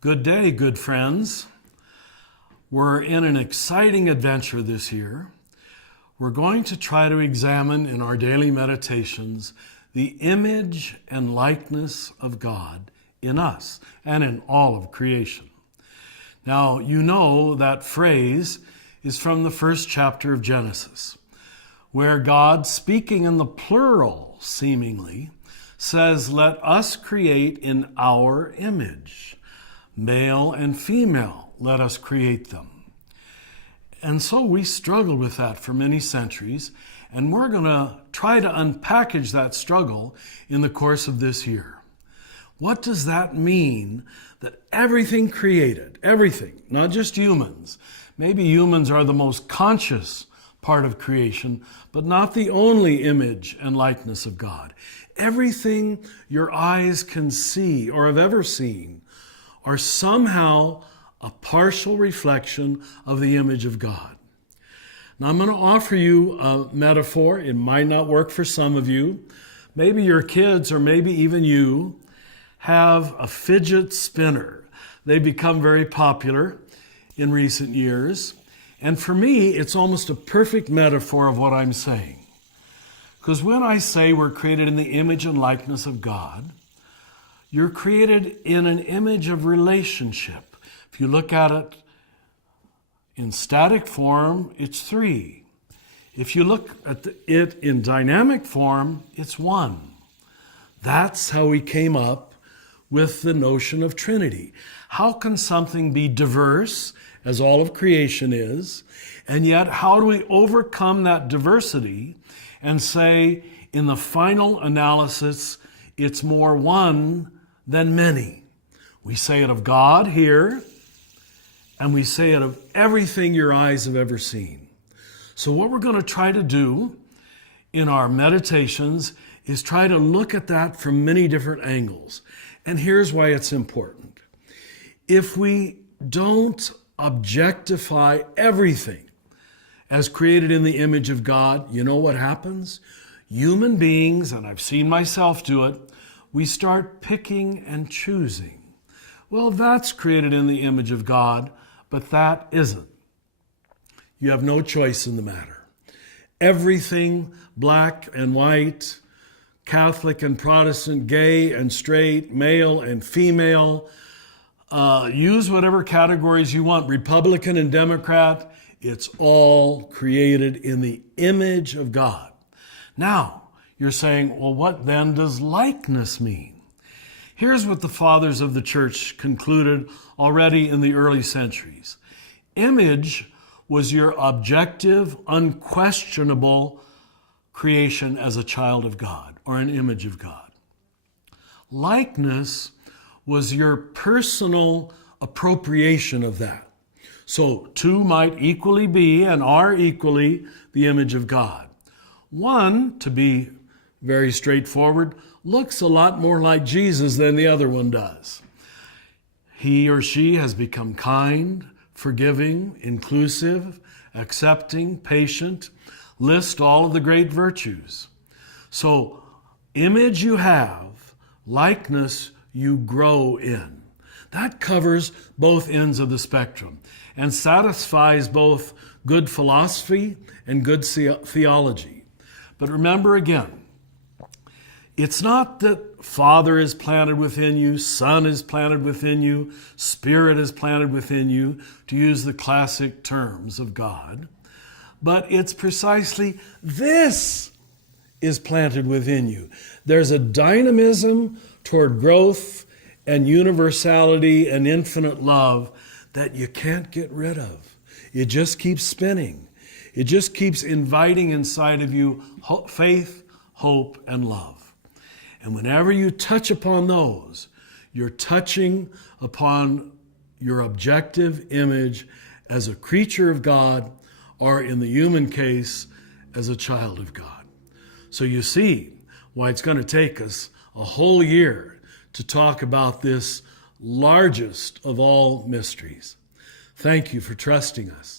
Good day, good friends. We're in an exciting adventure this year. We're going to try to examine in our daily meditations the image and likeness of God in us and in all of creation. Now, you know that phrase is from the first chapter of Genesis, where God, speaking in the plural seemingly, says, "Let us create in our image. Male and female, let us create them." And so we struggled with that for many centuries, and we're going to try to unpackage that struggle in the course of this year. What does that mean that everything created, everything, not just humans, maybe humans are the most conscious part of creation, but not the only image and likeness of God. Everything your eyes can see or have ever seen are somehow a partial reflection of the image of God. Now, I'm going to offer you a metaphor. It might not work for some of you. Maybe your kids, or maybe even you, have a fidget spinner. They've become very popular in recent years. And for me, it's almost a perfect metaphor of what I'm saying. Because when I say we're created in the image and likeness of God, you're created in an image of relationship. If you look at it in static form, it's three. If you look at it in dynamic form, it's one. That's how we came up with the notion of Trinity. How can something be diverse, as all of creation is, and yet how do we overcome that diversity and say, in the final analysis, it's more one than many? We say it of God here, and we say it of everything your eyes have ever seen. So what we're going to try to do in our meditations is try to look at that from many different angles. And here's why it's important. If we don't objectify everything as created in the image of God, you know what happens? Human beings, and I've seen myself do it, we start picking and choosing. Well, that's created in the image of God, but that isn't. You have no choice in the matter. Everything, black and white, Catholic and Protestant, gay and straight, male and female, use whatever categories you want, Republican and Democrat, it's all created in the image of God. Now, you're saying, well, what then does likeness mean? Here's what the fathers of the church concluded already in the early centuries. Image was your objective, unquestionable creation as a child of God or an image of God. Likeness was your personal appropriation of that. So two might equally be and are equally the image of God. One, to be very straightforward, looks a lot more like Jesus than the other one does. He or she has become kind, forgiving, inclusive, accepting, patient. List all of the great virtues. So, image you have, likeness you grow in. That covers both ends of the spectrum and satisfies both good philosophy and good theology. But remember again, it's not that Father is planted within you, Son is planted within you, Spirit is planted within you, to use the classic terms of God. But it's precisely this is planted within you. There's a dynamism toward growth and universality and infinite love that you can't get rid of. It just keeps spinning. It just keeps inviting inside of you faith, hope, and love. And whenever you touch upon those, you're touching upon your objective image as a creature of God, or in the human case, as a child of God. So you see why it's going to take us a whole year to talk about this largest of all mysteries. Thank you for trusting us.